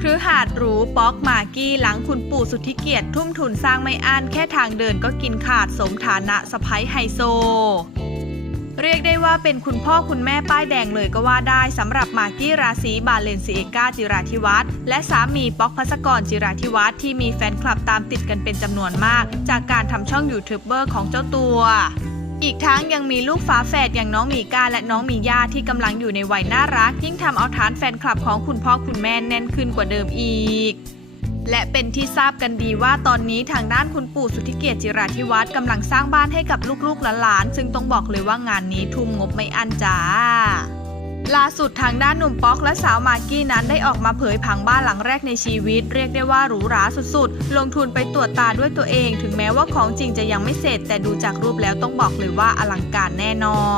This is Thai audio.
ครือหาดหรูป๊อกมากี้หลังคุณปู่สุทธิเกียรติทุ่มทุนสร้างไม่อั้นแค่ทางเดินก็กินขาดสมฐานะสะพ้ยไฮโซ เรียกได้ว่าเป็นคุณพ่อคุณแม่ป้ายแดงเลยก็ว่าได้สำหรับมากกี้ราศีบาเลนซิเอกาจิราธิวัฒน์และสามีป๊อกพัสกรจิราธิวัฒน์ที่มีแฟนคลับตามติดกันเป็นจำนวนมาก จากการทำช่องยูทูบเบอร์ของเจ้าตัว อีกทั้งยังมีลูกฝาแฝดอย่างน้องมีกาและน้องมีย่าที่กำลังอยู่ในวัยน่ารัก ยิ่งทำเอาฐานแฟนคลับของคุณพ่อคุณแม่แน่นขึ้นกว่าเดิมอีก และเป็นที่ทราบกันดีว่าตอนนี้ทางด้านคุณปู่สุทธิเกียรติจิราธิวัฒน์กำลังสร้างบ้านให้กับลูกๆหลานๆซึ่งต้องบอกเลยว่างานนี้ทุ่มงบไม่อั้นจ้า ล่าสุดทางด้านหนุ่มป๊อกและสาวมากกี้นั้นได้ออกมาเผยผังบ้านหลังแรกในชีวิต เรียกได้ว่าหรูหราสุดๆ ลงทุนไปตรวจตาด้วยตัวเอง ถึงแม้ว่าของจริงจะยังไม่เสร็จ แต่ดูจากรูปแล้วต้องบอกเลยว่าอลังการแน่นอน